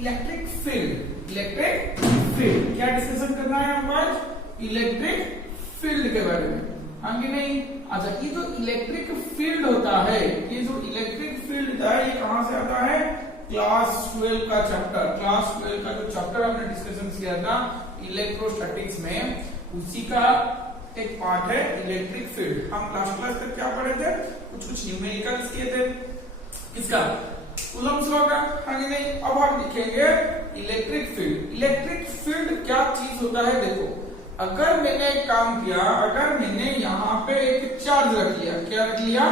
Electric field. Electric field क्या discussion करना है हमको आज? इलेक्ट्रिक फील्ड के बारे में, हाँ कि नहीं? अच्छा, ये जो इलेक्ट्रिक फील्ड होता है, ये जो इलेक्ट्रिक फील्ड होता है, ये कहां से आता है? क्लास 12 का चैप्टर, क्लास 12 का जो चैप्टर हमने डिस्कशन किया था इलेक्ट्रोस्टैटिक्स में, उसी का एक पार्ट है इलेक्ट्रिक फील्ड। हम लास्ट क्लास तक क्या पढ़े थे? कुछ न्यूमेरिकल्स किए थे किसका? कूलम्ब्स लॉ का, हाँ कि नहीं? अब हम लिखेंगे इलेक्ट्रिक फील्ड। इलेक्ट्रिक फील्ड क्या चीज होता है? देखो, अगर मैंने एक काम किया, अगर मैंने यहाँ पे एक चार्ज रख लिया, क्या रख लिया?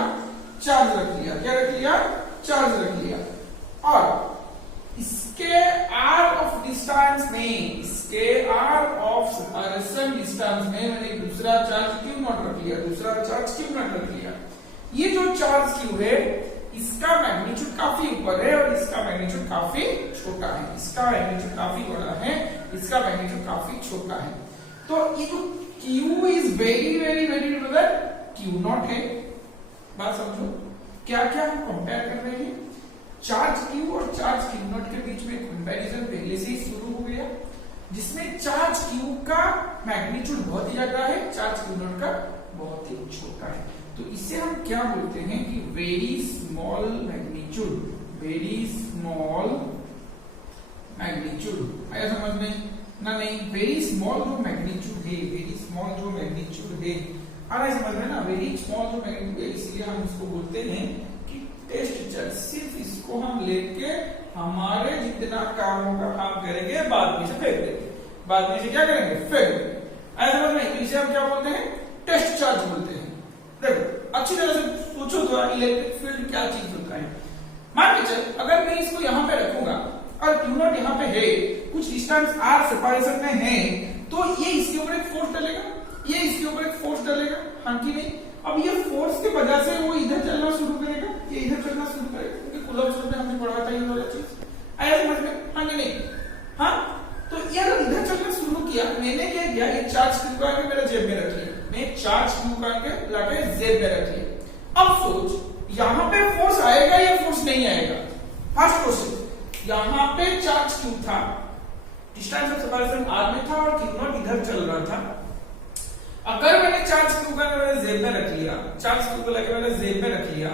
चार्ज रख लिया। क्या रख लिया? चार्ज रख लिया। और इसके आर ऑफ डिस्टेंस में, इसके आर ऑफ डिस्टेंस में मैंने दूसरा चार्ज क्यू नॉट रख लिया, दूसरा चार्ज क्यू नॉट रख लिया। ये जो चार्ज क्यू है, इसका मैग्नीट्यूड काफी ऊपर है और इसका मैग्नीट्यूड काफी छोटा है। इसका मैग्नीट्यूड काफी बड़ा है, इसका मैग्नीट्यूड काफी छोटा है। तो ये जो Q is very very very brother Q not है। बात समझो, क्या क्या हम कंपेयर कर रहे हैं? चार्ज Q और चार्ज Q नॉट के बीच में कंपैरिजन पहले से ही शुरू हो गया, जिसमें चार्ज Q का मैग्नीट्यूड बहुत ही ज्यादा है, चार्ज Q नॉट का बहुत ही छोटा है। तो इससे हम क्या बोलते हैं कि very small magnitude, very small magnitude. आया समझ में? ना नहीं, वेरी स्मॉल जो मैग्नीट्यूड है, वेरी स्मॉल जो मैग्नीट्यूड है, आ रहा है समझ में ना? वेरी स्मॉल जो मैग्नीट्यूड है, इसलिए हम इसको बोलते हैं कि टेस्ट चार्ज। सिर्फ इसको हम लेके हमारे जितना काम होगा हम करेंगे, बाद में से फेंक देंगे। बाद में से क्या करेंगे? फेंक देंगे। आया समझ में? तो इसे हम क्या बोलते हैं? टेस्ट चार्ज बोलते हैं। देखो अच्छी तरह से सोचो तो इलेक्ट्रिक फील्ड क्या चीज होता है। मान के चल, अगर मैं इसको यहाँ पे रखूंगा और Q नॉट यहाँ पे है, कुछ डिस्टेंस r सेपरेशन में है, तो ये इसके ऊपर एक फोर्स डालेगा, ये इसके ऊपर एक फोर्स डालेगा, हाँ कि नहीं? अब ये फोर्स की वजह से वो इधर चलना शुरू करेगा, ये इधर चलना शुरू करेगा, क्योंकि कूलम्ब्स लॉ में हमने पढ़ा था ये वाला चीज। आया समझ में? हाँ कि नहीं? हाँ, तो ये अगर इधर चलना शुरू किया, मैंने क्या किया? ये चार्ज Q का मेरे जेब में रख लिया, मैं चार्ज Q का लाके जेब में रख लिया। अब सोच, यहाँ पे फोर्स आएगा या फोर्स नहीं आएगा? फर्स्ट क्वेश्चन, यहाँ पे चार्ज Q था, डिस्टेंस ऑफ सेपरेशन r में था और Q नॉट इधर चल रहा था। अगर मैंने चार्ज Q का मैंने जेब में रख लिया, चार्ज Q को लेकर मैंने जेब में रख लिया,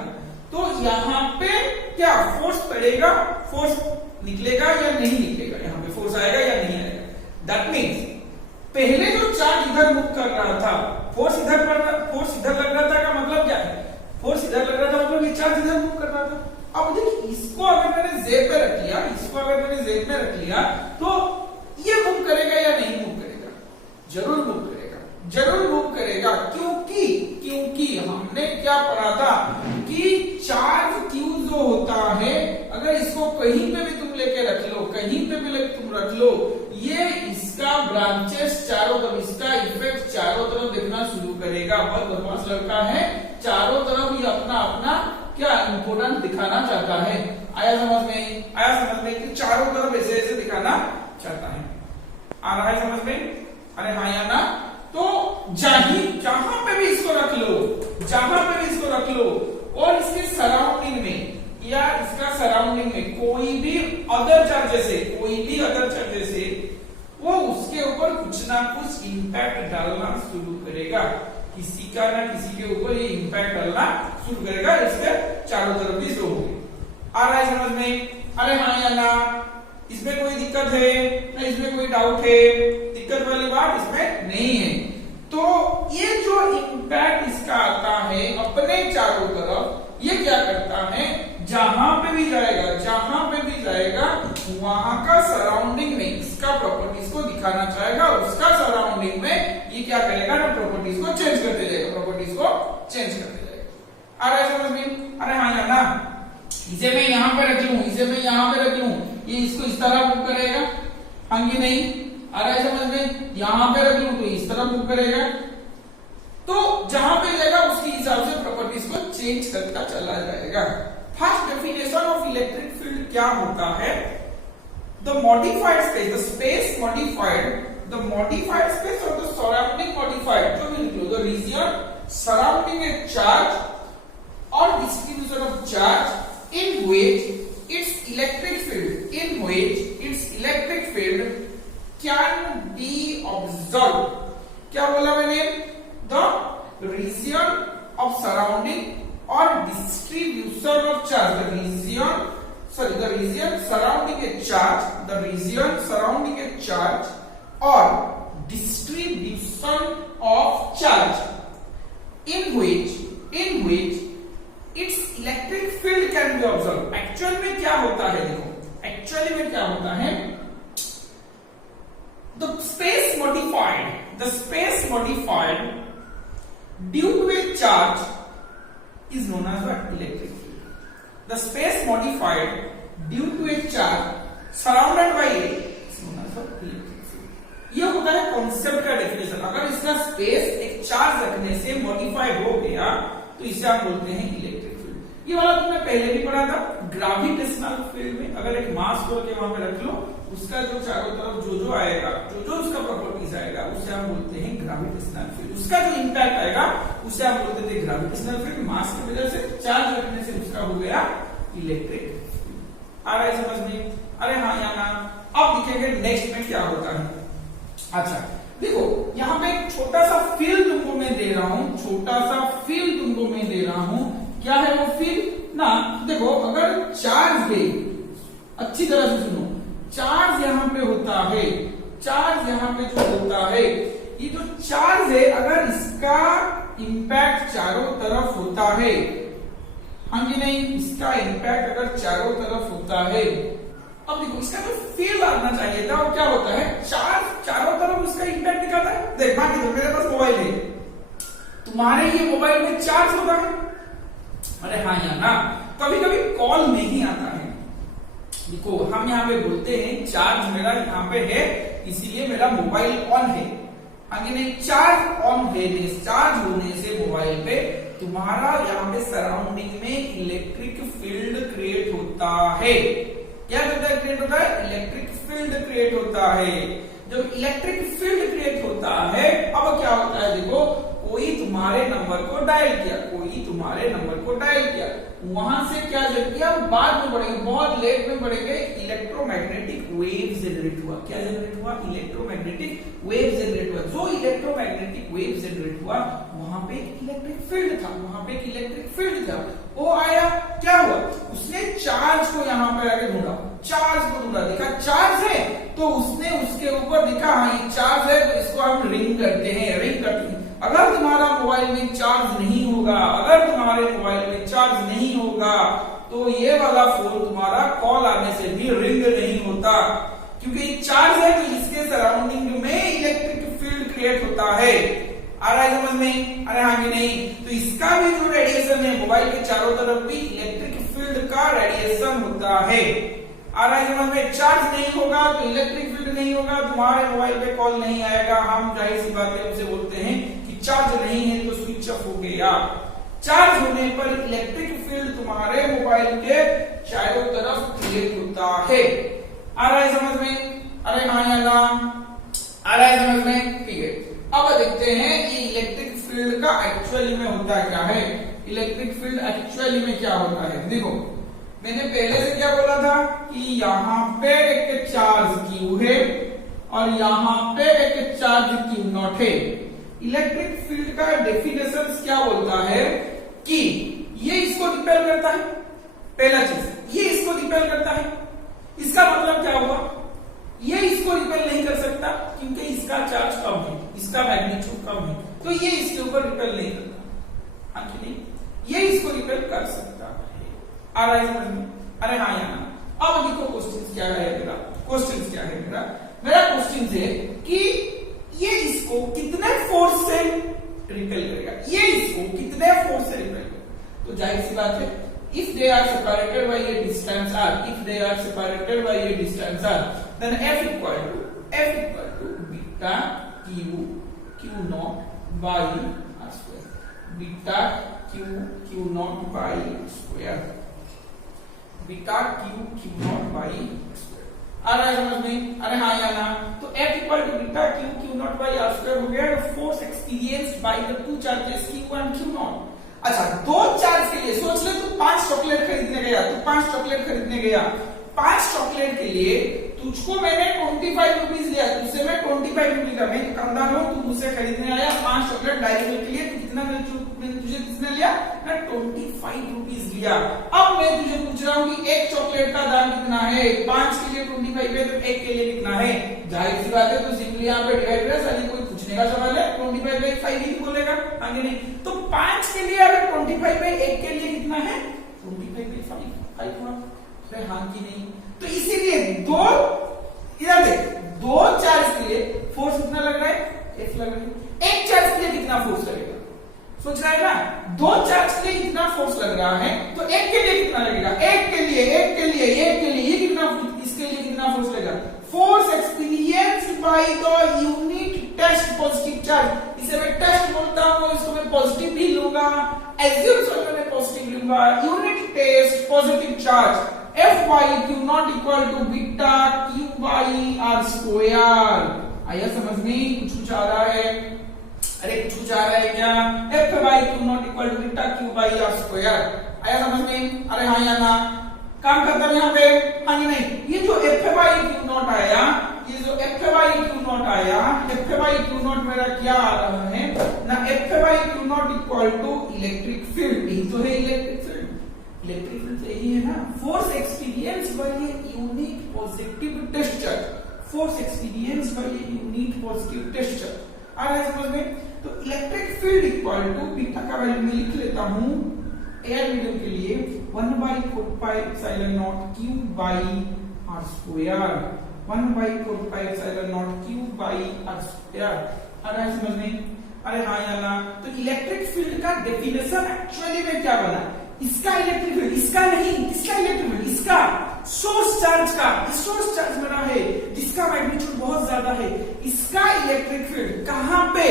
तो यहाँ पे क्या फोर्स पड़ेगा? फोर्स निकलेगा या नहीं निकलेगा? यहाँ पे फोर्स आएगा या नहीं आएगा? दैट मीन्स पहले जो चार्ज इधर मूव कर रहा था, फोर्स इधर लग रहा था, का मतलब क्या है? फोर्स इधर लग रहा था मतलब ये चार्ज इधर मूव कर रहा था। अब देखिए, इसको अगर मैंने जेब पे रख लिया, इसको अगर मैंने जेब में रख लिया, तो ये मूव करेगा या नहीं मूव करेगा? जरूर मूव करेगा, जरूर मूव करेगा। क्योंकि हमने क्या पढ़ा था कि चार्ज Q जो होता है, अगर इसको कहीं पे भी तुम लेके रख लो, कहीं पे भी तुम रख लो, ये इसका ब्रांचेस चारों तरफ, इसका इफेक्ट चारों तरफ दिखना शुरू करेगा। बहुत बदमाश लड़का है, चारों तरफ ये अपना अपना क्या इंपोर्टेंट दिखाना चाहता है। आया समझ में? आया समझ में कि चारों तरफ ऐसे ऐसे दिखाना चाहता है। आ रहा है समझ में? अरे हाँ या ना? तो जहां पे भी इसको रख लो, जहां पे भी इसको रख लो, और इसके सराउंडिंग में या इसका सराउंडिंग में कोई भी अदर चार्जेस है, कोई भी अदर चार्जेस है, वो उसके ऊपर कुछ ना कुछ इंपैक्ट डालना शुरू करेगा। किसी का ना किसी के ऊपर ये इंपैक्ट डालना शुरू करेगा, इसके चारों तरफ भी शो होगी। आ रहा है समझ में? अरे हाँ या ना? इसमें कोई दिक्कत है ना? इसमें कोई डाउट है? दिक्कत वाली बात इसमें नहीं है। तो ये जो इंपैक्ट इसका आता है अपने चारों तरफ, ये क्या करता है? जहां पे भी जाएगा वहां का सराउंडिंग में इसका प्रॉपर्टीज को दिखाना चाहेगा, उसका सराउंडिंग में ये क्या करेगा ना? प्रॉपर्टीज को चेंज करते जाएगा, प्रॉपर्टीज को चेंज करते जाएगा। आ रहा है समझ में? अरे हाँ या ना? इसे मैं यहाँ पे रख लूं, इसे मैं यहाँ पे रख लूं, ये इसको इस तरह मूव करेगा, हाँ कि नहीं? आ रहा है समझ में? यहाँ पे रख लूं तो इस तरह मूव करेगा। तो जहां पे जाएगा उसके हिसाब से प्रॉपर्टीज को चेंज करता चला जाएगा। First definition of electric field क्या होता है? The modified space, the space modified, the modified space और द सराउंडिंग मॉडिफाइड, जो भी निकलो, the region surrounding a charge और distribution of charge in which its electric field field can be observed. क्या बोला मैंने? The region of surrounding or distribution of charge. The region surrounding a charge. The region surrounding a charge or distribution of charge in which its electric field can be observed. Actual में क्या होता है? देखो, actually में क्या होता है? The space modified due to a charge is known as what? Electric field. The space modified due to a charge surrounded by it is known as what? Electric field. ये होता है कॉन्सेप्ट का definition. अगर इसका space एक charge रखने से modify हो गया तो इसे आप बोलते हैं इलेक्ट्रिक फील्ड। ये वाला तुमने पहले भी पढ़ा था ग्रेविटेशनल फील्ड में। अगर एक मास को वहां पे रख लो, उसका जो चारों तरफ जो आएगा, जो उसका प्रॉपर्टीज आएगा, उसे हम बोलते हैं ग्रेविटेशनल फील्ड। उसका जो इंपैक्ट आएगा उसे हम बोलते थे ग्रेविटेशनल फील्ड। मास की वजह से, चार्ज रखने से उसका हो गया इलेक्ट्रिक फील्ड। आ रहा है समझ में? अरे हाँ या ना? अब देखेंगे नेक्स्ट में क्या होता है। अच्छा देखो, यहाँ पे एक छोटा सा फील्ड तुमको मैं दे रहा हूं, छोटा सा फील्ड तुमको मैं दे रहा हूं। क्या है वो फील्ड ना? देखो, अगर चार्ज है, अच्छी तरह से सुनो, चार्ज यहाँ पे होता है, चार्ज यहाँ पे जो होता है, ये जो चार्ज है अगर इसका इंपैक्ट चारों तरफ होता है, हाँ कि नहीं? इसका इंपैक्ट अगर चारों तरफ होता है, अब देखो इसका जो फील्ड आना चाहिए था वो क्या होता है? चार्ज चारों तरफ उसका इंपैक्ट दिखाता है। देख, मान लो मेरे पास मोबाइल है, तुम्हारे ये मोबाइल में चार्ज होता है। अरे हाँ या ना? कभी कभी कॉल नहीं आता है। देखो, हम यहाँ पे बोलते हैं चार्ज मेरा यहाँ पे है, इसीलिए मेरा मोबाइल ऑन है। आगे नहीं, चार्ज ऑन है, चार्ज होने से मोबाइल पे तुम्हारा यहाँ पे सराउंडिंग में इलेक्ट्रिक फील्ड क्रिएट होता है। क्या क्रिएट होता है? इलेक्ट्रिक फील्ड क्रिएट होता है। जब इलेक्ट्रिक फील्ड क्रिएट होता है, अब क्या होता है? देखो, कोई तुम्हारे नंबर को डायल किया, कोई तुम्हारे नंबर को डायल किया, वहां से क्या जनरेट किया? बाद में बढ़ेंगे, बहुत लेट में बढ़ेंगे, इलेक्ट्रोमैग्नेटिक वेव जनरेट हुआ। क्या जनरेट हुआ? इलेक्ट्रोमैग्नेटिक वेव जनरेट हुआ। जो इलेक्ट्रोमैग्नेटिक वेव जनरेट हुआ, वहां पे इलेक्ट्रिक फील्ड था, वहां पे एक इलेक्ट्रिक फील्ड था। वो आया, क्या हुआ? उसने चार्ज को यहाँ पे आके ढूंढा, चार्ज को ढूंढा, देखा चार्ज है, तो उसने उसके ऊपर देखा हाँ ये चार्ज है, तो इसको हम रिंग करते हैं, रिंग करते हैं। अगर तुम्हारा मोबाइल में चार्ज नहीं होगा, अगर तुम्हारे मोबाइल में चार्ज नहीं होगा, तो ये वाला फोन तुम्हारा कॉल आने से भी रिंग नहीं होता, क्योंकि चार्ज है तो इसके सराउंडिंग में इलेक्ट्रिक फील्ड क्रिएट होता है। आ रहा है समझ में? अरे हाँ कि नहीं? तो इसका भी जो रेडिएशन है, मोबाइल के चारों तरफ भी इलेक्ट्रिक फील्ड का रेडिएशन होता है। आ रहा है समझ में? चार्ज नहीं होगा तो इलेक्ट्रिक फील्ड नहीं होगा, तुम्हारे मोबाइल पे कॉल नहीं आएगा। हम जाहिर सी बात है उसे बोलते हैं कि चार्ज नहीं है तो स्विच ऑफ हो गया। चार्ज होने पर इलेक्ट्रिक फील्ड तुम्हारे मोबाइल के चारों तरफ क्रिएट होता है। आ रहा है समझ में? अरे हाँ या ना? आ रहा है समझ में? ठीक है, अब देखते हैं कि इलेक्ट्रिक फील्ड का एक्चुअली में होता क्या है। इलेक्ट्रिक फील्ड एक्चुअली में क्या होता है? देखो, मैंने पहले से क्या बोला था कि यहाँ पे एक चार्ज Q है और यहाँ पे एक चार्ज Q नॉट है। इलेक्ट्रिक फील्ड का डेफिनेशन क्या बोलता है कि ये इसको रिपेल करता है, पहला चीज, ये इसको रिपेल करता है। इसका मतलब क्या हुआ? ये इसको रिपेल नहीं कर सकता क्योंकि इसका चार्ज कम है, इसका मैग्नीट्यूड कम है, तो ये इसके ऊपर रिपेल नहीं करता। हाँ कि नहीं? ये इसको रिपेल कर सकता है। आ रहा है समझ में? अरे हाँ या ना? अब देखो क्वेश्चन क्या है मेरा, क्वेश्चन क्या है मेरा क्वेश्चन है कि ये इसको कितने फोर्स से रिपेल करेगा, ये इसको कितने फोर्स से रिपेल करेगा। तो जाहिर सी बात है, if they are separated by a distance r, if they are separated by a distance r, then f equal to beta q naught by r square, beta q naught by square, beta q naught by square। आ रहा है समझ में? अरे हाँ या ना? तो f equal to beta q naught by r square हो गया force experienced by the two charges q and q naught। अच्छा, दो चार्ज के लिए सोच ले, तू 5 चॉकलेट खरीदने गया, 5 चॉकलेट के लिए तुझको मैंने 25 रुपीज लिया, तुझसे मैं 25 रुपीज का, मैं दुकानदार हूँ, तू मुझसे खरीदने आया 5 चॉकलेट डायरी मिल्क के लिए, तो कितना तुझे किसने लिया ना 25 रुपीज लिया। अब मैं तुझे पूछ रहा हूँ कि एक चॉकलेट का दाम कितना है, 5 के लिए 25 है, तो एक के लिए कितना है। जाहिर सी बात है, तो सिंपली यहाँ पे डिवाइड कर, सारी कोई पूछने का सवाल है, 25/5 ही बोलेगा, आगे नहीं। तो 5 के लिए अगर 25 है, एक के लिए कितना है 25/5, 5 हुआ, हाँ कि नहीं। तो इसीलिए दो, इधर देख, दो चार्ज के लिए फोर्स कितना लग रहा है, F लग रहा है। एक चार्ज के लिए कितना फोर्स लगेगा, सोच रहा है ना, दो चार्ज के लिए कितना फोर्स लग रहा है, तो एक के लिए कितना लगेगा, एक के लिए ये कितना, इसके लिए कितना फोर्स लगेगा, force experienced by the unit test positive charge. इसे मैं टेस्ट बोलता हूं, इसको मैं पॉजिटिव भी लूंगा, एज्यूम सोचो मैं पॉजिटिव लूंगा, unit test positive charge F by Q not equal to beta Q by R square. आया समझ में, कुछ आ रहा है, अरे कुछ आ रहा है क्या, F by Q not equal to beta Q by R square, आया समझ में, अरे हाँ या ना, काम करता है यहाँ पे, हाँ या नहीं। ये जो F by Q not आया, ये जो F by Q not आया, F by Q not मेरा क्या आ रहा है ना, F by Q not equal to electric field, यही तो है इलेक्ट्रिक फील्ड, इलेक्ट्रिक फील्ड यही है ना, force experience by a unique positive test charge, force experience by a unique positive test charge, आ रहा है समझ में। तो electric field equal to beta का वैल्यू मैं लिख लेता हूं एयर मीडियम के लिए 1/4πε0 Q by R square, 1/4πε0 Q by R square, आ रहा है समझ में, अरे हाँ या ना। तो इलेक्ट्रिक फील्ड का डेफिनेशन एक्चुअली में क्या बना, इसका इलेक्ट्रिक फील्ड, इसका नहीं, किसका इलेक्ट्रिक फील्ड, इसका सोर्स चार्ज का, सोर्स चार्ज मेरा है जिसका मैग्नीट्यूड बहुत ज्यादा है, इसका इलेक्ट्रिक फील्ड कहां पे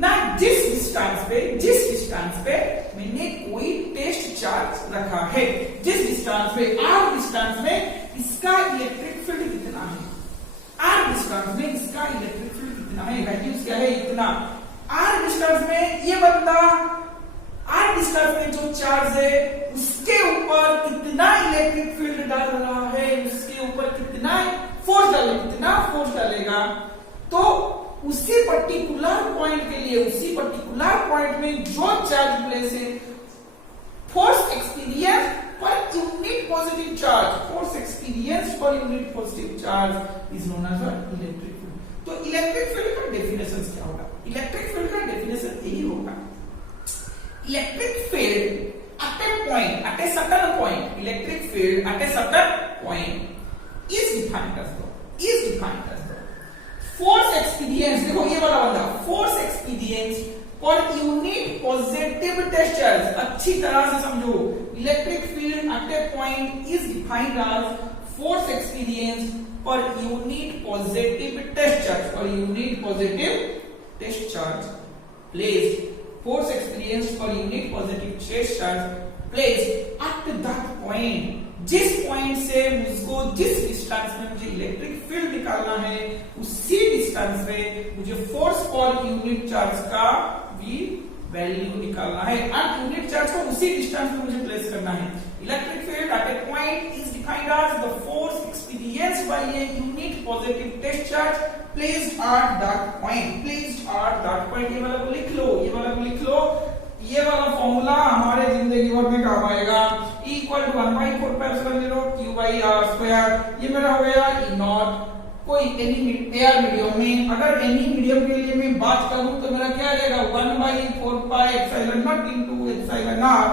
ना, जिस डिस्टेंस पे मैंने कोई टेस्ट चार्ज रखा है, जिस डिस्टेंस पे r डिस्टेंस में इसका इलेक्ट्रिक फील्ड कितना है, r डिस्टेंस में इसका इलेक्ट्रिक फील्ड कितना है, वैल्यूज क्या है इतना, r डिस्टेंस में ये बंदा r डिस्टेंस में जो चार्ज है उसके ऊपर कितना इलेक्ट्रिक फील्ड डाल रहा है, उसके ऊपर कितना फोर्स डालेगा, कितना फोर्स डालेगा, तो उसी पर्टिकुलर पॉइंट के लिए, उसी पर्टिकुलर पॉइंट में जो चार्ज प्लेस है, force experience per unit positive charge, force experience per unit positive charge is known as electric field. तो इलेक्ट्रिक फील्ड का डेफिनेशन क्या होगा, इलेक्ट्रिक फील्ड का डेफिनेशन यही होगा, electric field at a point, at a certain point, electric field at a certain point is defined as the force experience, देखो ये वाला बंदा, force experience per unit positive test charge, अच्छी तरह से समझो, electric field at a point is defined as force experience per unit positive test charge, per unit positive test charge placed, force experienced per unit positive test charge placed at that point, जिस point से मुझको, जिस distance में मुझे electric field निकालना है, उसी distance पे मुझे फोर्स पर यूनिट चार्ज का भी वैल्यू निकालना है, और यूनिट चार्ज को उसी डिस्टेंस पे मुझे प्लेस करना है। Electric field at a point is defined as the force experienced by a unit positive test charge placed at that point, placed at that point. ये वाला को लिख लो, ये वाला को लिख लो, ये वाला फॉर्मूला हमारे जिंदगी भर में काम आएगा, equal to 1/4πε0 Q by R square, ये मेरा हो गया E नॉट। कोई एनी एयर मीडियम में, अगर एनी मीडियम के लिए मैं बात करूं तो मेरा क्या रहेगा 1/4πε0 into epsilon r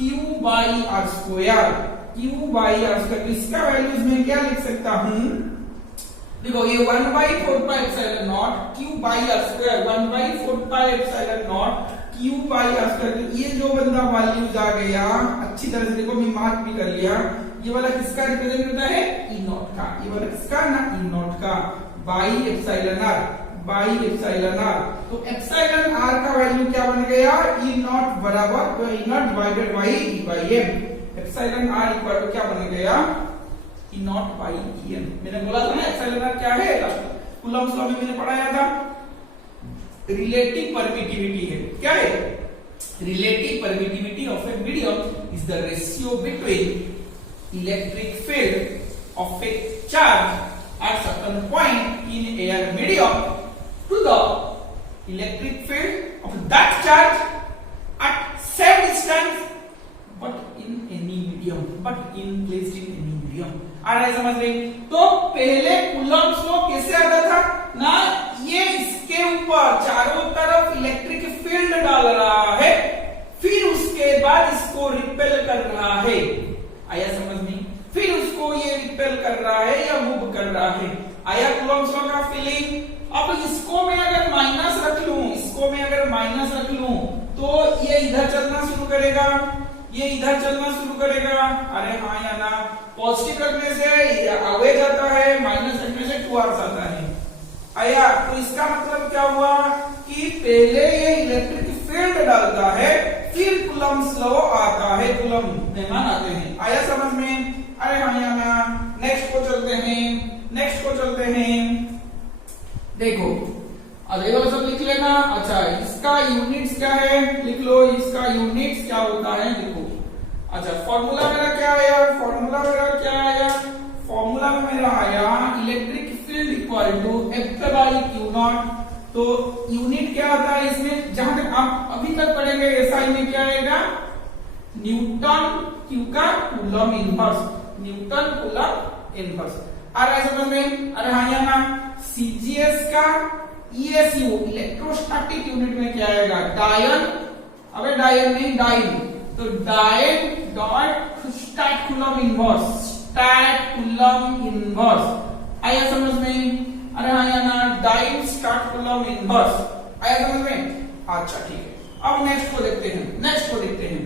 Q by R square, Q by R square. इसका वैल्यूज में क्या लिख सकता हूं, देखो ये 1/4πε0 Q by R square, 1/4πε0 Q by R square. ये जो बंदा वैल्यूज आ गया, अच्छी तरह से देखो, मैं मार्क भी कर लिया, ये वाला किसका रिप्रेजेंट करता है E नॉट का, ये वाला किसका ना E नॉट का, by epsilon r, by epsilon r। तो एप्सिलॉन r का वैल्यू क्या बन गया, E नॉट बराबर, तो E naught divided by E बाई m, epsilon r equal to क्या बन गया E naught by E m। मैंने बोला था ना एप्सिलॉन r क्या है, कूलम्ब्स लॉ में मैंने पढ़ाया था, रिलेटिव परमिटिविटी है, क्या है, relative permittivity of a medium is the ratio between electric field of a charge at certain point in air medium to the electric field of that charge at same distance but in any medium, but in placed in any medium. आ रहा है समझ में? तो पहले Coulomb's law कैसे आता था ना, ये इसके ऊपर चारों तरफ इलेक्ट्रिक फील्ड डाल रहा है, फिर उसके बाद इसको रिपेल कर रहा है, आया समझ में? फिर उसको ये रिपेल कर रहा है या मूव कर रहा है, आया कूलम्ब्स लॉ का फीलिंग? अब इसको मैं अगर माइनस रख लूं, इसको मैं अगर माइनस रख लूं तो ये इधर चलना शुरू करेगा, ये इधर चलना शुरू करेगा, अरे हाँ या ना? पॉजिटिव रखने से आगे जाता है, माइनस रखने से टुवर्ड्स आता है, आया? तो इसका मतलब क्या हुआ कि पहले ये इलेक्ट्रिक फील्ड डालता है, फिर कूलम्ब्स लॉ आता है, कूलम्ब मेहमान आते हैं, आया समझ में? अरे हाँ या ना? नेक्स्ट को चलते हैं, नेक्स्ट को चलते हैं। देखो अगले वाला सब लिख लेना। अच्छा, इसका यूनिट्स क्या है लिख लो, इसका यूनिट्स क्या होता है लिखो। अच्छा, फॉर्मूला मेरा क्या आया, फॉर्मूला मेरा क्या आया, फॉर्मूला में मेरा आया electric field equal to F by Q naught. तो यूनिट क्या आता है इसमें, जहां तक आप अभी तक पढ़ेंगे एसआई में क्या आएगा, न्यूटन क्यू का coulomb inverse, newton coulomb inverse. आ रहा है समझ में? अरे हाँ या ना? सीजीएस का ईएसयू इलेक्ट्रोस्टैटिक यूनिट में क्या आएगा, डायन, अबे डायन नहीं डाइन, तो dyne dot stat coulomb inverse, stat coulomb inverse, आया समझ में? अरे हाँ या ना? डाइन स्टैट कूलम इनवर्स, आया समझ में? अच्छा ठीक है, अब नेक्स्ट को देखते हैं, नेक्स्ट को देखते हैं।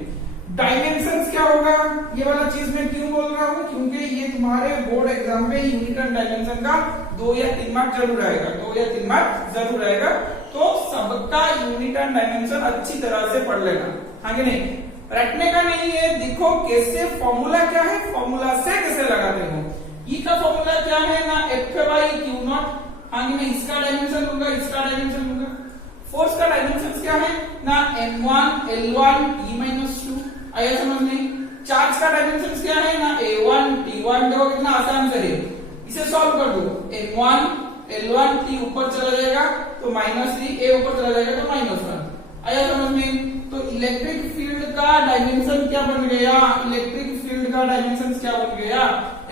डायमेंशंस क्या होगा, ये वाला चीज मैं क्यों बोल रहा हूँ, क्योंकि ये तुम्हारे बोर्ड एग्जाम में यूनिट एंड डायमेंशन का 2 या 3 मार्क जरूर आएगा, 2 या 3 मार्क जरूर आएगा। तो सबका यूनिट एंड डायमेंशन अच्छी तरह से पढ़ लेना, हाँ कि नहीं? रटने का नहीं है। देखो कैसे फॉर्मूला क्या है, फॉर्मूला से कैसे लगाते हो। ई का फॉर्मूला क्या है ना, F बाई क्यू नॉट, हाँ कि नहीं? इसका डायमेंशन होगा, इसका डायमेंशन होगा। फोर्स का डायमेंशन क्या है ना, M1 L1 T-2, आया समझ में? चार्ज का डायमेंशन क्या है ना, A1 T1, देखो कितना आसान से है, इसे सॉल्व कर दो। M1 L1 T ऊपर चला जाएगा तो -3, A ऊपर चला जाएगा तो -1, आया समझ में? तो इलेक्ट्रिक फील्ड का डायमेंशन क्या बन गया, इलेक्ट्रिक फील्ड का डायमेंशन क्या बन गया,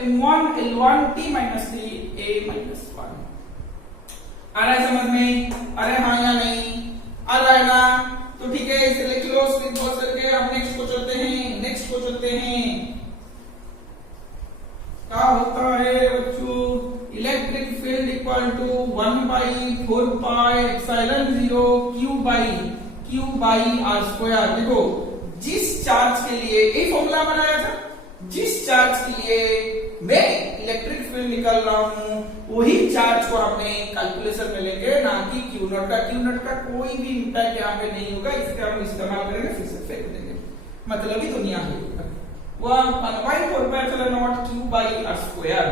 M1 L1 T-3 A-1। आ रहा है समझ में? अरे हाँ या नहीं? आ रहा है ना? तो ठीक है, इसे लिख लो स्क्रीन पॉज करके। अब नेक्स्ट को चलते हैं, नेक्स्ट को चलते हैं। क्या होता है बच्चों, electric field equal to 1/4πε0 Q by are square. देखो जिस चार्ज के लिए ये फॉर्मूला बनाया था, जिस चार्ज के लिए मैं इलेक्ट्रिक फील्ड निकाल रहा हूं, वही चार्ज को हमने कैलकुलेशन में लेंगे, ना कि क्यू नॉट का। क्यू नॉट का कोई भी इंपैक्ट यहाँ पे नहीं होगा, इसका हम इस्तेमाल करेंगे, फिर से फेंक देंगे, मतलब ही दुनिया है वह 1/4πε0 Q बाई आर स्क्वायर।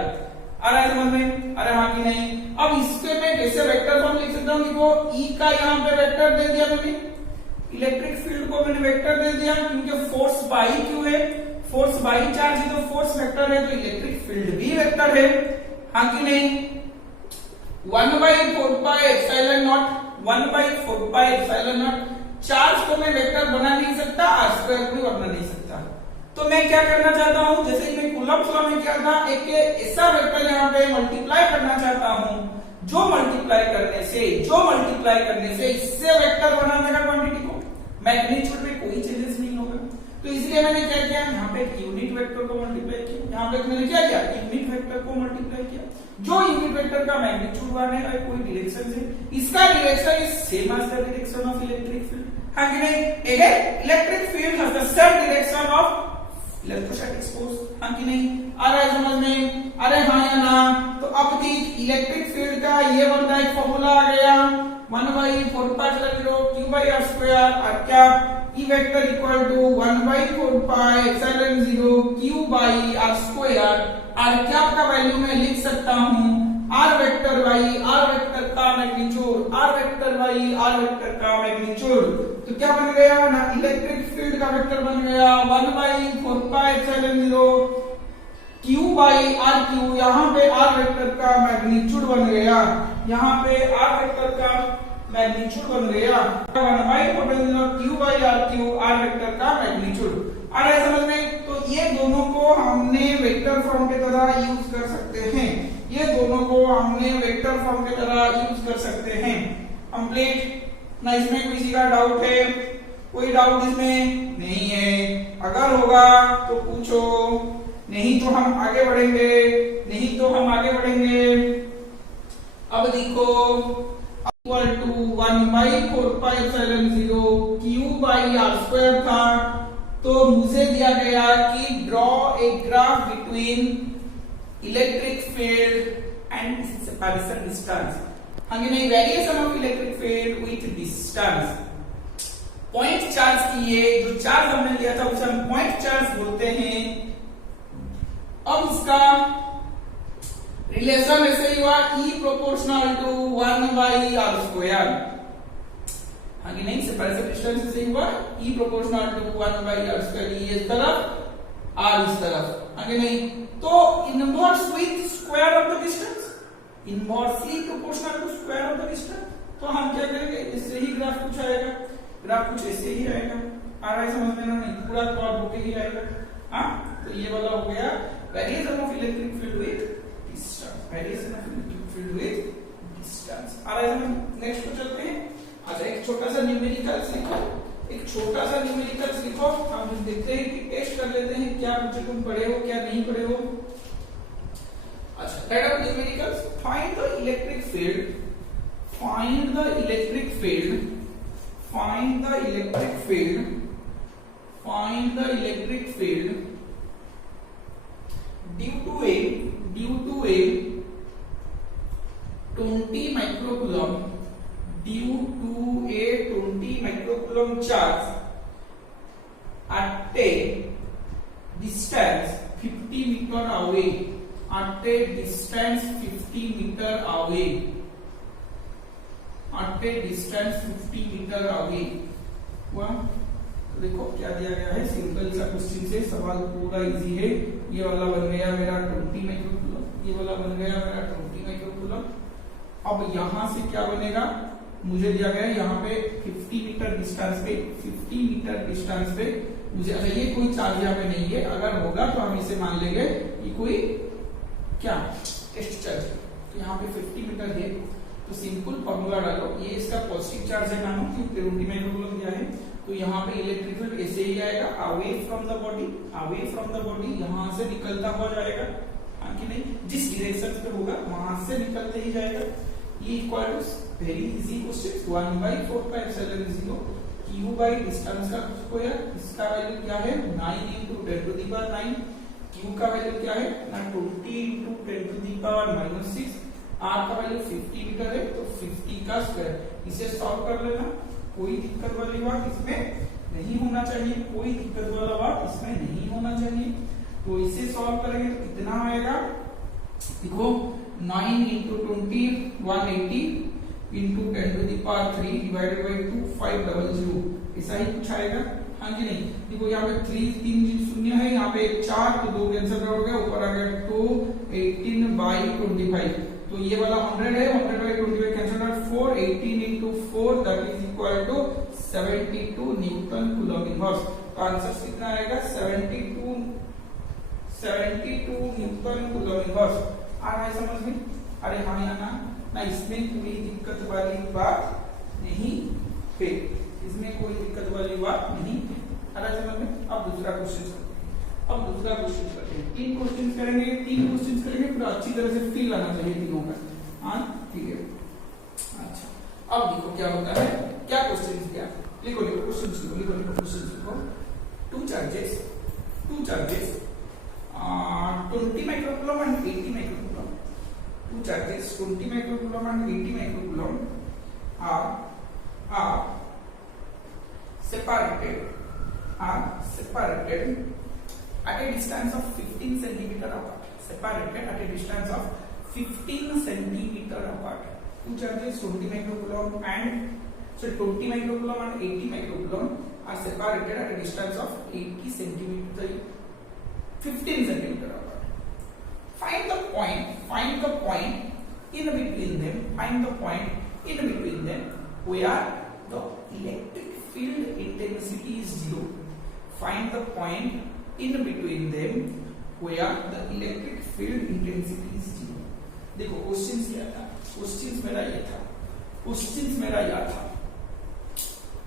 आ रहा है समझ में? अरे हाँ कि नहीं? अब इसके मैं कैसे वेक्टर फॉर्म लिख सकता हूँ, देखो E का यहाँ पे वेक्टर दे दिया मैंने, इलेक्ट्रिक फील्ड को मैंने वेक्टर दे दिया, क्योंकि फोर्स बाई क्यू है, फोर्स बाई चार्ज है तो फोर्स वेक्टर है, तो इलेक्ट्रिक फील्ड भी वेक्टर है, हाँ कि नहीं? 1/4πε0, 1/4πε0 चार्ज को मैं वेक्टर बना नहीं सकता, आर स्क्वायर को भी बना नहीं सकता। तो मैं क्या करना चाहता हूं, जैसे मैं कूलम्ब्स लॉ में क्या था, एक ऐसा वेक्टर यहाँ पे मल्टीप्लाई करना चाहता हूं, जो मल्टीप्लाई करने से इससे वेक्टर बना देगा क्वांटिटी को, मैग्नीट्यूड में कोई चेंजेस नहीं होगा। तो इसलिए मैंने क्या किया, यहाँ पे यूनिट वेक्टर को मल्टीप्लाई किया, यहाँ पे मैंने क्या किया, यूनिट वेक्टर को मल्टीप्लाई किया। जो यूनिट वेक्टर का मैग्नीट्यूड बनेगा कोई डायरेक्शन से, इसका direction is same as the direction of electric field, हाँ कि नहीं? Again electric field has the same direction of electrostatic force, हाँ कि नहीं? आ रहा है समझ में? अरे हाँ या ना? तो अब देख इलेक्ट्रिक फील्ड का ये बनता है फॉर्मूला आ गया, 1/4πε0 Q बाई आर स्क्वायर, और क्या E vector equal to 1/4πε0 Q by are square. R क्या का वैल्यू मैं लिख सकता हूँ, R vector by R vector का magnitude, R vector by R vector का मैग्नीट्यूड। तो क्या बन गया ना, इलेक्ट्रिक फील्ड का वेक्टर बन गया 1/4πε0 Q बाई आर क्यू, यहाँ पे आर वेक्टर का मैग्नीट्यूड बन गया, यहाँ पे आर वेक्टर का मैग्नीट्यूड बन गया 1 by potential of Q by r Q, r vector का मैग्नीट्यूड। आ रहा है समझ में? तो ये दोनों को हमने वेक्टर फॉर्म की तरह यूज कर सकते हैं, ये दोनों को हमने वेक्टर फॉर्म की तरह यूज कर सकते हैं। कंप्लीट ना? इसमें किसी का डाउट है? कोई डाउट इसमें नहीं है? अगर होगा तो पूछो, नहीं तो हम आगे बढ़ेंगे, नहीं तो हम आगे बढ़ेंगे। अब देखो equal to 1 by 4 pi epsilon 0 Q by are square था, तो मुझे दिया गया कि draw a graph between electric field and separation distance. हमें variation of electric field with distance. Point charge की ये जो चार्ज हमने लिया था उसे हम पॉइंट चार्ज बोलते हैं। अब इसका रिलेशन ऐसे ही हुआ E proportional to 1 by are square, आगे नहीं सेपरेशन डिस्टेंस ऐसे ही हुआ E proportional to 1 by are square, ये इस तरफ आर इस तरफ, आगे नहीं तो inverse with square of the distance, inversely proportional to square of the distance. तो हम क्या करेंगे, इससे ही ग्राफ कुछ आएगा, ग्राफ कुछ ऐसे ही आएगा। आ रहा है समझ में? नहीं पूरा प्लॉट होके ही आएगा। हाँ, तो ये वाला हो गया variation of electric field with distance, variation of electric field with distance. आ रहा है समझ? नेक्स्ट को चलते हैं। अच्छा, एक छोटा सा न्यूमेरिकल्स लिखो, एक छोटा सा न्यूमेरिकल्स लिखो, हम देखते हैं कि टेस्ट कर लेते हैं क्या मुझे तुम पढ़े हो क्या नहीं पढ़े हो। अच्छा, let us numericals find the electric field, find the electric field, find the electric field, find the electric field due to a 20 microcoulomb, due to a 20 microcoulomb charge at a distance 50 meter away, at a distance 50 meter away, at a distance 50 metre away हुआ। तो देखो क्या दिया गया है, simple सा question से सवाल पूरा इजी है। ये वाला बन गया मेरा 20 माइक्रोकूलम, ये वाला बन गया मेरा 20 माइक्रोकूलम। अब यहां से क्या बनेगा, मुझे दिया गया है यहाँ पे 50 मीटर डिस्टेंस पे, 50 मीटर डिस्टेंस पे मुझे, अच्छा ये कोई चार्ज यहाँ पे नहीं है, अगर होगा तो हम इसे मान लेंगे ये कोई क्या टेस्ट चार्ज। तो यहाँ पे 50 मीटर है, तो सिंपल फॉर्मूला डालो, ये इसका पॉजिटिव चार्ज है मानो कि 20 माइक्रोकूलम दिया है, तो यहाँ पे इलेक्ट्रिक फील्ड ऐसे ही आएगा, away from the body, away from the body, यहाँ से निकलता हुआ जाएगा, हाँ कि नहीं, जिस डायरेक्शन पे होगा वहां से निकलते ही जाएगा। ये equal to very easy question 1 by 4 pi epsilon 0 Q by distance का स्क्वायर, इसका वैल्यू क्या है 9 into 10 to the power 9, Q का वैल्यू क्या है ना 20 into 10 to the power -6, are का वैल्यू 50 मीटर है तो 50 का स्क्वायर, इसे सॉल्व कर लेना। कोई दिक्कत वाली बात इसमें नहीं होना चाहिए, कोई दिक्कत वाला बात इसमें नहीं होना चाहिए। तो इसे सॉल्व करेंगे तो कितना आएगा, देखो 9 into 20 180 into 10 to the power 3 divided by 2 500, ऐसा ही कुछ आएगा, हाँ कि नहीं। देखो यहाँ पे 3 शून्य है, यहाँ पे 4 तो 2 कैंसिल हो गया, ऊपर आ गया 2 18 by 25, तो ये वाला 100 है, 100 by 25 cancel out 4 18 into 4 that is equal to 72 newton coulomb inverse. तो आंसर कितना आएगा 72 न्यूटन कूलम इनवर्स। आ रहा है समझ में? अरे हाँ या ना, इसमें कोई दिक्कत वाली बात नहीं है, इसमें कोई दिक्कत वाली बात नहीं है। आ रहा है समझ में? अब दूसरा क्वेश्चन, अब दूसरा क्वेश्चन करते हैं। 3 क्वेश्चन करेंगे, 3 क्वेश्चन करेंगे, पूरा अच्छी तरह से फील आना चाहिए तीनों का, हाँ ठीक है। अच्छा अब देखो क्या होता है, क्या क्वेश्चन किया, लिखो लिखो क्वेश्चन लिखो, लिखो लिखो क्वेश्चन लिखो। 2 charges 20 microcoulomb and 80 microcoulomb, 2 charges 20 microcoulomb and 80 microcoulomb are separated at a distance of 15 centimeter apart, separated at a distance of 15 centimeter apart. 2 charges 20 microcoulomb and 80 microcoulomb are separated at a distance of 15 centimeter apart. point in between them. Find the point in between them where the electric field intensity is 0. Find the point in between them where the electric field intensity is 0. देखो question क्या था, question मेरा ये था, question मेरा यह था,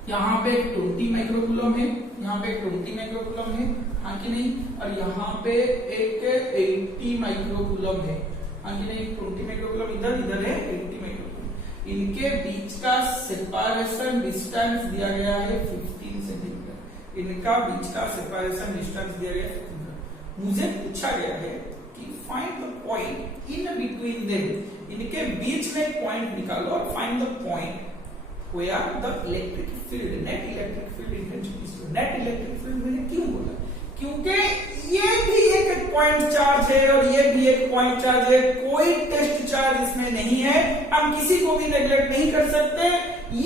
यहाँ पे 20 माइक्रोकूलम है, यहाँ पे 20 माइक्रोकूलम है, हाँ कि नहीं, और यहाँ पे एक 80 माइक्रोकूलम है, हाँ कि नहीं, 20 माइक्रोकूलम इधर इधर है 80 माइक्रोकूलम, इनके बीच का सेपरेशन डिस्टेंस दिया गया है 15 सेंटीमीटर, इनका बीच का सेपरेशन डिस्टेंस दिया गया है 15 सेंटीमीटर। मुझे पूछा गया है कि find the point in between them, इनके बीच में पॉइंट निकालो और find the point where the electric field, net electric field intensity is 0. net electric field मैंने क्यों बोला, क्योंकि ये भी एक पॉइंट चार्ज है और ये भी एक पॉइंट चार्ज है, कोई टेस्ट चार्ज इसमें नहीं है, हम किसी को भी नेग्लेक्ट नहीं कर सकते।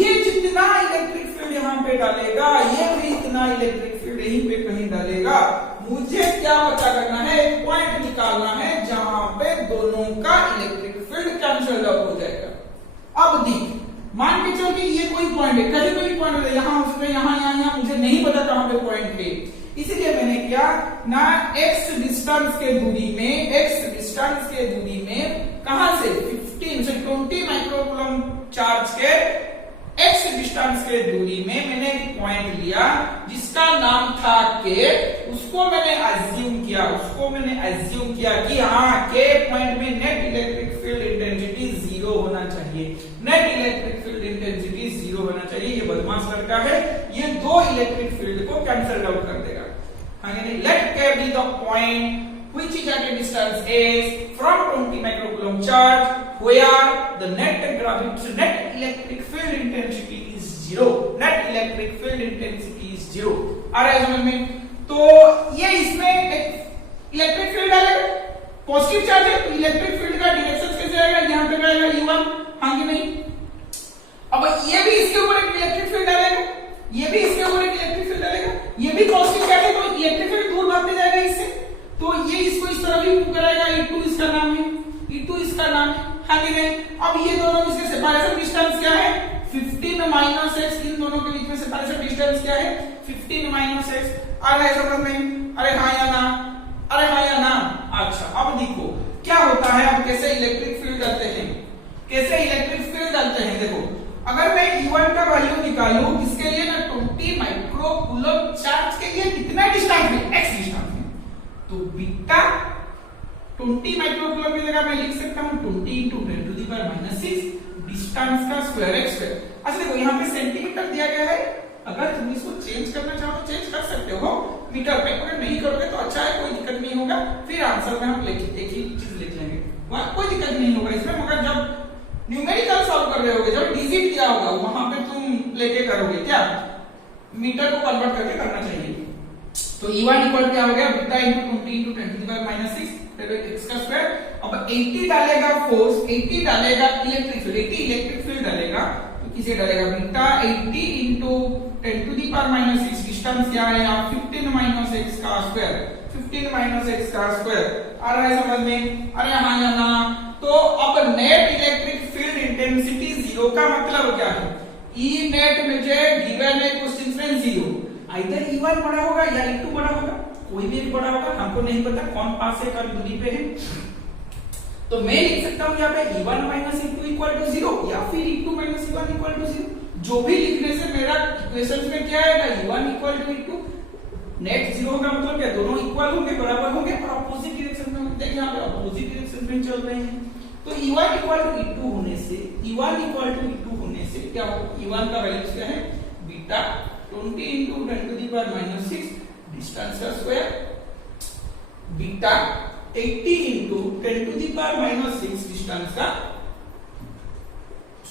ये जितना इलेक्ट्रिक फील्ड यहाँ पे डालेगा, ये भी इतना इलेक्ट्रिक फील्ड यहीं पे कहीं डालेगा। मुझे क्या पता करना है, एक पॉइंट निकालना है जहां पे दोनों का इलेक्ट्रिक फील्ड कैंसल आउट हो जाएगा। अब देख, मान के चल कि ये कोई पॉइंट है, कहीं कोई पॉइंट है, यहाँ उसमें यहाँ मुझे नहीं पता कहां पे पॉइंट है, इसीलिए मैंने क्या ना x डिस्टेंस के दूरी में कहां से 15 से 20 माइक्रोकूलम चार्ज के x डिस्टेंस के दूरी में मैंने एक पॉइंट लिया जिसका नाम था k, उसको मैंने अज्यूम किया कि हाँ k पॉइंट में नेट इलेक्ट्रिक फील्ड इंटेंसिटी 0 होना चाहिए, नेट इलेक्ट्रिक फील्ड इंटेंसिटी 0 होना चाहिए। ये बदमाश लड़का है, ये दो इलेक्ट्रिक फील्ड को कैंसल आउट कर देगा। Let k be the point which is at a distance s from 20 microcoulomb charge where the net electric field intensity is 0, net electric field intensity is 0। आ रहा है समझ में? तो ये इसमें एक इलेक्ट्रिक फील्ड डालेगा, पॉजिटिव चार्ज है तो इलेक्ट्रिक फील्ड का डायरेक्शन कैसे आएगा, यहाँ पे आएगा E1, हाँ कि नहीं। अब ये भी इसके ऊपर एक इलेक्ट्रिक फील्ड डालेगा, ये भी इसके ऊपर एक इलेक्ट्रिक फील्ड डालेगा, ये भी पॉजिटिव चार्ज है तो इलेक्ट्रिक फील्ड दूर भागते जाएगा इससे, तो ये इसको इस तरह भी मूव कराएगा, E2 इसका नाम है, E2 इसका नाम है, हाँ कि नहीं। अब ये दोनों इसके सेपरेशन डिस्टेंस क्या है 15 माइनस x, इन दोनों के बीच में सेपरेशन डिस्टेंस क्या है 15 माइनस x। आ रहा है समझ में? अरे हाँ या ना, अरे हाँ या ना। अच्छा अब देखो क्या होता है, अब कैसे इलेक्ट्रिक फील्ड डालते हैं, देखो अगर मैं E1 का वैल्यू निकालूं इसके लिए ना 20 माइक्रोकूलम चार्ज के लिए कितना डिस्टेंस है x डिस्टेंस है, तो बीटा 20 माइक्रोकूलम की जगह मैं लिख सकता हूं 20 into 10 to the power minus 6 distance का स्क्वायर x स्क्वायर। अच्छा देखो यहाँ पे सेंटीमीटर दिया गया है, अगर तुम इसको चेंज करना चाहो तो चेंज कर सकते हो मीटर पे, अगर नहीं करोगे तो अच्छा है, कोई दिक्कत नहीं होगा, फिर आंसर में हम एक ही चीज लिख लेंगे, कोई दिक्कत नहीं होगा इसमें। मगर जब न्यूमेरिकल सॉल्व कर रहे होगे, जब डिजिट दिया होगा वहां पे तुम लेके करोगे, क्या मीटर को कन्वर्ट करके करना चाहिए। तो E1 इक्वल क्या हो गया, beta into 20 into 10 to the power minus 6 x का स्क्वायर। अब 80 डालेगा फोर्स, 80 डालेगा इलेक्ट्रिक फील्ड, 80 इलेक्ट्रिक फील्ड डालेगा तो किसे डालेगा, beta 80 into 10 to the power minus 6 distance क्या है यहाँ 15 माइनस x का स्क्वायर, 15 माइनस x का स्क्वायर। आ रहा है समझ में? अरे हाँ या ना। तो अब नेट इलेक्ट्रिक फील्ड इंटेंसिटी 0 का मतलब क्या है, E नेट मुझे गिवन है क्वेश्चन में 0, आइदर E1 बड़ा होगा या E2 बड़ा होगा, कोई भी बड़ा होगा, हमको नहीं पता कौन पास है कौन दूरी पे है। तो मैं लिख सकता हूं यहाँ पे E1 minus E2 equal to 0 या फिर E2 minus E1 equal to 0, जो भी लिखने से मेरा इक्वेशन में क्या आएगा E1 equal to E2। Net 0 का मतलब क्या, दोनों इक्वल होंगे, बराबर होंगे और अपोजिट डायरेक्शन में होंगे। देखिए यहाँ पे अपोजिट डायरेक्शन में चल रहे हैं, तो E1 इक्वल टू E2 होने से, E1 इक्वल टू E2 होने से क्या होगा, E1 का वैल्यू क्या है beta 20 into 10 to the power minus 6 distance का square, beta 80 into 10 to the power minus 6 distance का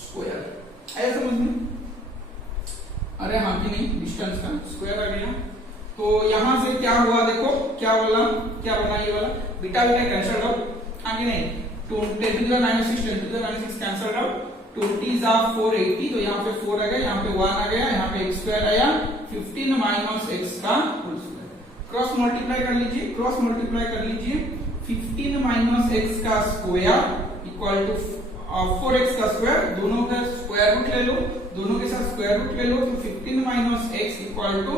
स्क्वायर। आया समझ में? अरे हाँ कि नहीं, डिस्टेंस का स्क्वायर आ गया। तो यहां से क्या हुआ, देखो क्या बोला, क्या बना ये वाला, बीटा बीटा कैंसिल आउट, हाँ कि नहीं, 10 to the minus 6 10 to the minus 6 cancel out, 20 are 480, तो यहाँ पे 4 आ गया, यहाँ पे 1 आ गया, यहाँ पे x स्क्वायर आया, 15 माइनस x का होल स्क्वायर। क्रॉस मल्टीप्लाई कर लीजिए, 15 माइनस x का स्क्वायर इक्वल टू 4x का स्क्वायर, दोनों का स्क्वायर रूट ले लो, दोनों के साथ स्क्वायर रूट ले लो, तो 15 minus x equal to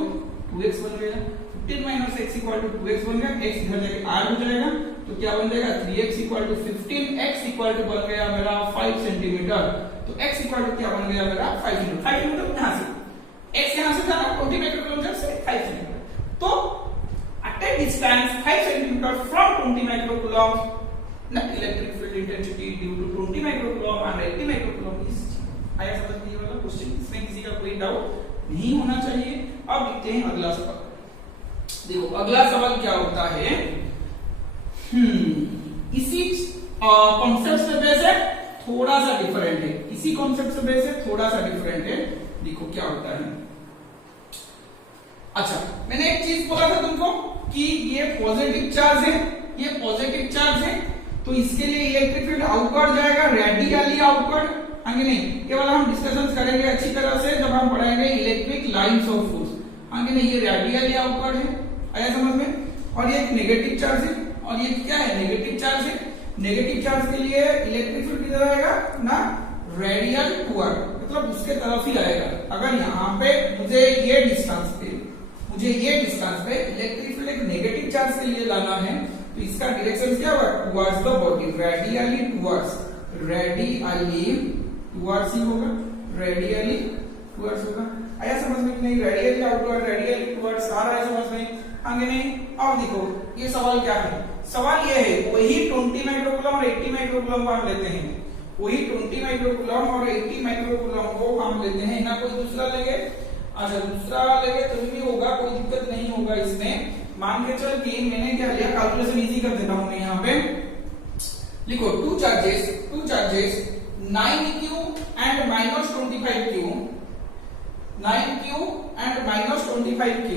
2x बन गया। 15 minus x equal to 2x बन गया, x इधर जाके r हो जाएगा, तो क्या बन जाएगा 3x equal to 15, x equal to बन गया मेरा 5 सेंटीमीटर। तो x इक्वल टू क्या बन गया मेरा 5 सेंटीमीटर। 5 सेंटीमीटर कहां से, x यहां से था ना 20 माइक्रोकूलम से 5 सेंटीमीटर, तो at a distance 5 centimetre from 20 microcoulomb net electric field intensity due to 20 microcoulomb and 80 microcoulomb is. आया समझ में ये वाला क्वेश्चन, इसमें किसी का कोई डाउट नहीं होना चाहिए। अब देखते हैं अगला सवाल। देखो अगला सवाल क्या होता है, इसी कॉन्सेप्ट से बेस है, थोड़ा सा डिफरेंट है, इसी कॉन्सेप्ट से बेस है, थोड़ा सा डिफरेंट है। देखो क्या होता है। अच्छा, मैंने एक चीज बोला था तुमको कि ये पॉजिटिव चार्ज है, ये पॉजिटिव चार्ज है, तो इसके लिए इलेक्ट्रिक फील्ड आउटवर्ड जाएगा, रेडियली आउटवर्ड, आगे नहीं, ये वाला हम डिस्कशन करेंगे अच्छी तरह से जब हम पढ़ाएंगे इलेक्ट्रिक लाइंस ऑफ फोर्स, आगे नहीं, ये रेडियली आउटवर्ड है, आया समझ में। और ये एक नेगेटिव चार्ज है, और ये क्या है, नेगेटिव चार्ज है। नेगेटिव चार्ज के लिए इलेक्ट्रिक फील्ड किधर आएगा ना, रेडियल टुवर्ड, मतलब उसके तरफ ही आएगा। अगर यहाँ पे मुझे ये डिस्टेंस पे इलेक्ट्रिक फील्ड एक नेगेटिव चार्ज के लिए लाना है, तो इसका डायरेक्शन क्या होगा, towards the body, radially towards ही होगा, रेडियली टुवर्ड्स होगा। आया समझ में कि नहीं, रेडियली आउटवर्ड, रेडियली टुवर्ड्स आ रहा है समझ में, आगे नहीं। अब देखो ये सवाल क्या है, सवाल ये है वही 20 माइक्रोकूलम और 80 माइक्रोकूलम को हम लेते हैं, वही 20 माइक्रोकूलम और 80 माइक्रोकूलम को हम लेते हैं ना, कोई दूसरा लेंगे। अच्छा दूसरा लेंगे तो भी होगा, कोई दिक्कत नहीं होगा इसमें। मान के चल कि मैंने क्या लिया, कैलकुलेशन इजी कर देता हूं मैं यहाँ पे। लिखो two charges 9q and -25q, 9q and -25q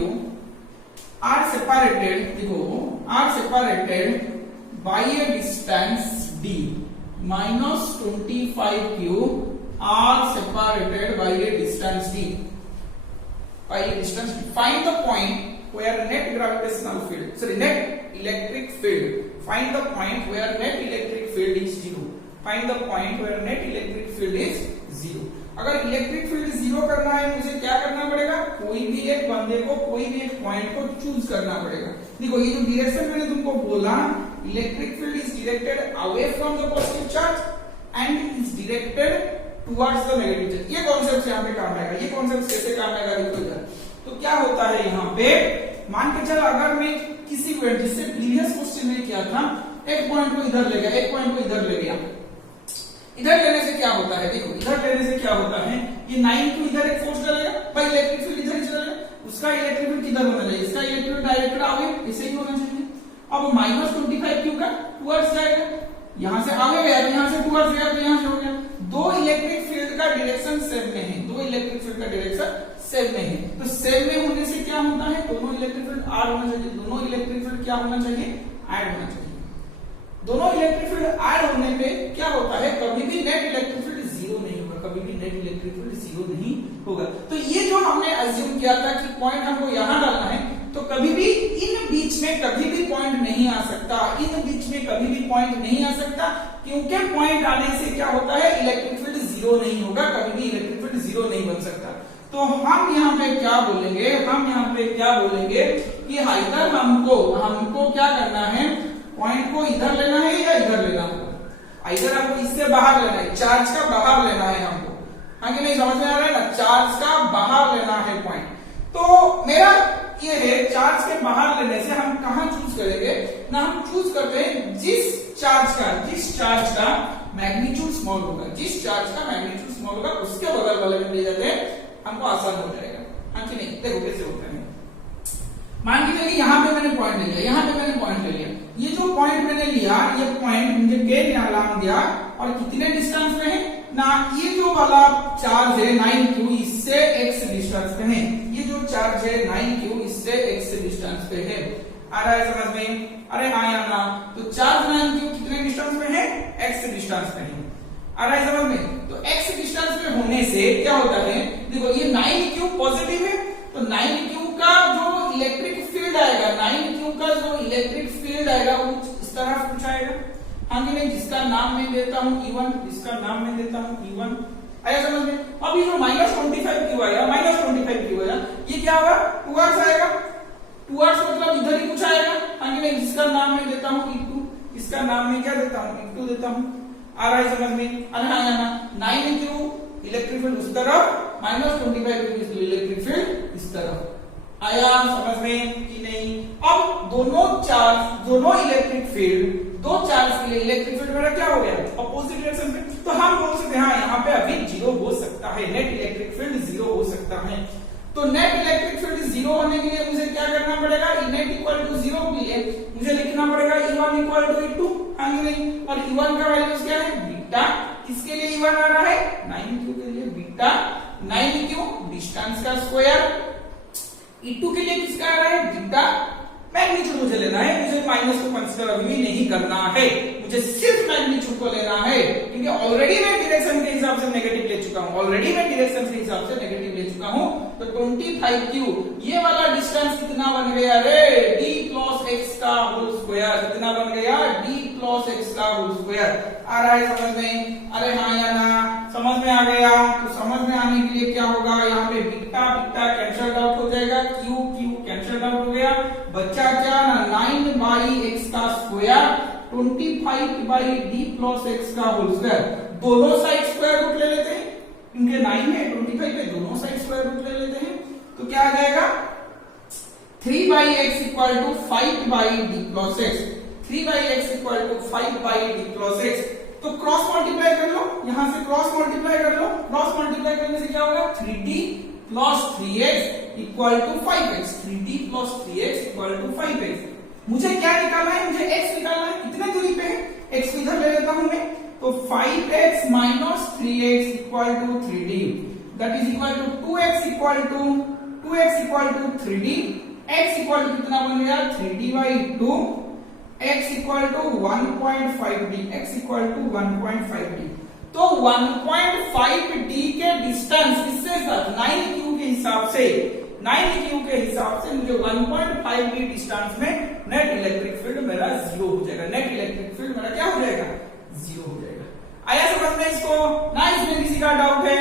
are separated, देखो are separated by a distance d, -25q are separated by a distance d, find the point where net gravitational field, sorry net electric field, find the point where net electric field is 0, find the point where net electric field is 0। अगर electric field 0 करना है मुझे क्या करना पड़ेगा, कोई भी एक बंदे को, कोई भी एक पॉइंट को चूज करना पड़ेगा। देखो ये जो डायरेक्शन मैंने तुमको बोला, electric field is directed away from the positive charge and is directed towards the negative charge. ये कॉन्सेप्ट यहाँ पे काम आएगा, ये कॉन्सेप्ट कैसे काम आएगा देखो इधर। तो क्या होता है यहाँ पे, मान के चल अगर मैं किसी पॉइंट, जिससे प्रीवियस क्वेश्चन में क्या था, एक पॉइंट को इधर ले गया, एक पॉइंट को इधर ले गया, इधर लेने से क्या होता है, देखो इधर लेने से क्या होता है, ये 9 को इधर एक फोर्स डालेगा, भाई इलेक्ट्रिक फील्ड इधर ही चलेगा, उसका इलेक्ट्रिक फील्ड किधर होना चाहिए, इसका इलेक्ट्रिक फील्ड डायरेक्टेड आगे ऐसे ही होना चाहिए। अब -25q का टुवर्ड्स जाएगा, यहां से आगे गया, यहां से टुवर्ड्स गया, तो यहां से हो गया। दो इलेक्ट्रिक फील्ड का डायरेक्शन सेम में है, दो इलेक्ट्रिक फील्ड का डायरेक्शन सेम में है, तो सेम में होने से क्या होता है, दोनों इलेक्ट्रिक फील्ड आर होना चाहिए, दोनों इलेक्ट्रिक फील्ड क्या होना चाहिए, ऐड होना चाहिए। दोनों इलेक्ट्रिक फील्ड ऐड होने पे क्या होता है, कभी भी नेट इलेक्ट्रिक फील्ड 0 नहीं होगा, कभी भी नेट इलेक्ट्रिक फील्ड 0 नहीं होगा। तो ये जो हमने अज्यूम किया था कि पॉइंट हमको यहां डालना है, तो कभी भी इन बीच में कभी भी पॉइंट नहीं आ सकता, इन बीच में कभी भी पॉइंट नहीं आ सकता, क्योंकि पॉइंट आने से क्या होता है, इलेक्ट्रिक फील्ड 0 नहीं होगा, कभी भी इलेक्ट्रिक फील्ड 0 नहीं बन सकता। तो हम यहाँ पे क्या बोलेंगे, हम यहाँ पे क्या बोलेंगे कि इधर हमको क्या करना है, पॉइंट को इधर लेना है या इधर लेना है, इधर हमको इससे बाहर लेना है, चार्ज का बाहर लेना है हमको, आगे नहीं समझ में आ रहा है ना, चार्ज का बाहर लेना है पॉइंट। तो मेरा ये है, चार्ज के बाहर लेने से हम कहां चूज करेंगे ना, हम चूज करते हैं जिस चार्ज का मैग्नीट्यूड स्मॉल होगा, जिस चार्ज का मैग्नीट्यूड स्मॉल होगा उसके बगल वाले में ले जाते हैं, हमको आसान हो जाएगा। हाँ कि नहीं, देखो कैसे होता है। मान के चलिए यहाँ पे मैंने पॉइंट ले लिया, यहाँ पे मैंने पॉइंट ले लिया, ये जो पॉइंट मैंने लिया, ये पॉइंट मुझे के नाम दिया, और कितने डिस्टेंस पे है ना, ये जो वाला चार्ज है 9q, इससे x डिस्टेंस पे है, ये जो चार्ज है 9q, इससे x डिस्टेंस पे है। आ रहा है समझ में, अरे आया ना, तो चार्ज 9q कितने डिस्टेंस पे है, x डिस्टेंस पे है, आ रहा है समझ में। तो x डिस्टेंस पे होने से क्या होता है, देखो ये 9q पॉजिटिव है, तो 9q का जो इलेक्ट्रिक फील्ड आएगा, 9q का जो इलेक्ट्रिक फील्ड आएगा वो इस तरह कुछ आएगा, हाँ कि नहीं, जिसका नाम मैं देता हूँ E1, जिसका नाम मैं देता हूँ E1। आया समझ में? अब ये जो -25 क्यों आया, -25 क्यों आया, ये क्या होगा, 2r आएगा। 2r मतलब इधर ही कुछ आएगा, हाँ कि नहीं, जिसका नाम मैं देता हूँ E2, इसका नाम मैं क्या देता हूँ, E2 देता हूँ। आ रहा है समझ में? अरे हाँ या ना, 9 क्यों, इलेक्ट्रिक फील्ड उस तरफ, -25 इलेक्ट्रिक फील्ड इस तरफ। आया समझ में कि नहीं? अब दोनों इलेक्ट्रिक फील्ड, दो चार्ज के लिए इलेक्ट्रिक फील्ड मेरा क्या हो गया, अपोजिट डायरेक्शन में। तो हम बोल सकते हैं हाँ यहाँ पे अभी 0 हो सकता है, नेट इलेक्ट्रिक फील्ड 0 हो सकता है। तो नेट इलेक्ट्रिक फील्ड 0 होने के लिए मुझे क्या करना पड़ेगा, नेट इक्वल टू 0 के लिए मुझे लिखना पड़ेगा E1 इक्वल टू E2, हाँ कि नहीं? और E1 का वैल्यू क्या है, बीटा। किसके लिए E1 आ रहा है, 9q के लिए बीटा, 9q डिस्टेंस का स्क्वायर। E2 के लिए किसका आ रहा है, बीटा। मैग्नीट्यूड मुझे लेना है, मुझे माइनस को कंसीडर अभी नहीं करना है, मुझे सिर्फ मैग्नीट्यूड को लेना है, क्योंकि ऑलरेडी मैं डायरेक्शन के हिसाब से नेगेटिव ले चुका हूं, ऑलरेडी मैं डायरेक्शन के हिसाब से नेगेटिव ले चुका हूं। तो 25q ये वाला डिस्टेंस कितना बन गया रे, d प्लस x का होल स्क्वायर। कितना बन गया, d प्लस x का होल स्क्वायर। आ रहा है समझ में? अरे हाँ या ना, समझ में आ गया? तो समझ में आने के लिए क्या होगा, यहाँ पे बीटा बीटा कैंसल आउट हो जाएगा, q कैंसल आउट हो गया, बच्चा क्या ना 9 बाई x का square 25 by d plus x का होल स्क्वायर। दोनों साइड स्क्वायर रूट ले लेते हैं, इनके 9 है 25 पे दोनों साइड स्क्वायर रूट ले लेते हैं, तो क्या आ जाएगा 3 by x equal to 5 by d plus x। 3 by x equal to 5 by d plus x। तो क्रॉस मल्टीप्लाई कर लो, यहां से क्रॉस मल्टीप्लाई कर लो, क्रॉस मल्टीप्लाई करने से क्या होगा, 3d plus 3x equal to 5x। 3d plus 3x equal to 5x। मुझे क्या निकालना है, मुझे x निकालना है, कितने दूरी पे है, x को इधर ले लेता हूं मैं, तो 5x minus 3x equal to 3d, that is equal to 2x equal to 3d। x equal to कितना बन गया, 3d by 2, x equal to 1.5d, x equal to 1.5d। तो 1.5d के डिस्टेंस किससे साथ, 9q के हिसाब से, 9q के हिसाब से मुझे 1.5d डिस्टेंस में नेट इलेक्ट्रिक फील्ड मेरा 0 हो जाएगा, नेट इलेक्ट्रिक फील्ड मेरा क्या हो जाएगा, 0 हो जाएगा। आया समझ में इसको ना? इसमें किसी का डाउट है,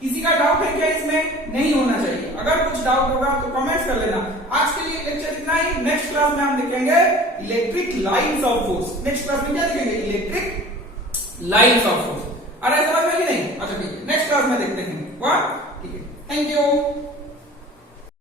किसी का डाउट है क्या, इसमें नहीं होना चाहिए। अगर कुछ डाउट होगा तो कमेंट्स कर लेना। आज के लिए लेक्चर इतना ही, नेक्स्ट क्लास में हम देखेंगे electric lines of force. Next class में क्या देखेंगे, इलेक्ट्रिक लाइंस ऑफ फोर्स। अरे समझ में कि नहीं? अच्छा ठीक है, नेक्स्ट क्लास में देखते हैं। वाह ठीक है, थैंक यू।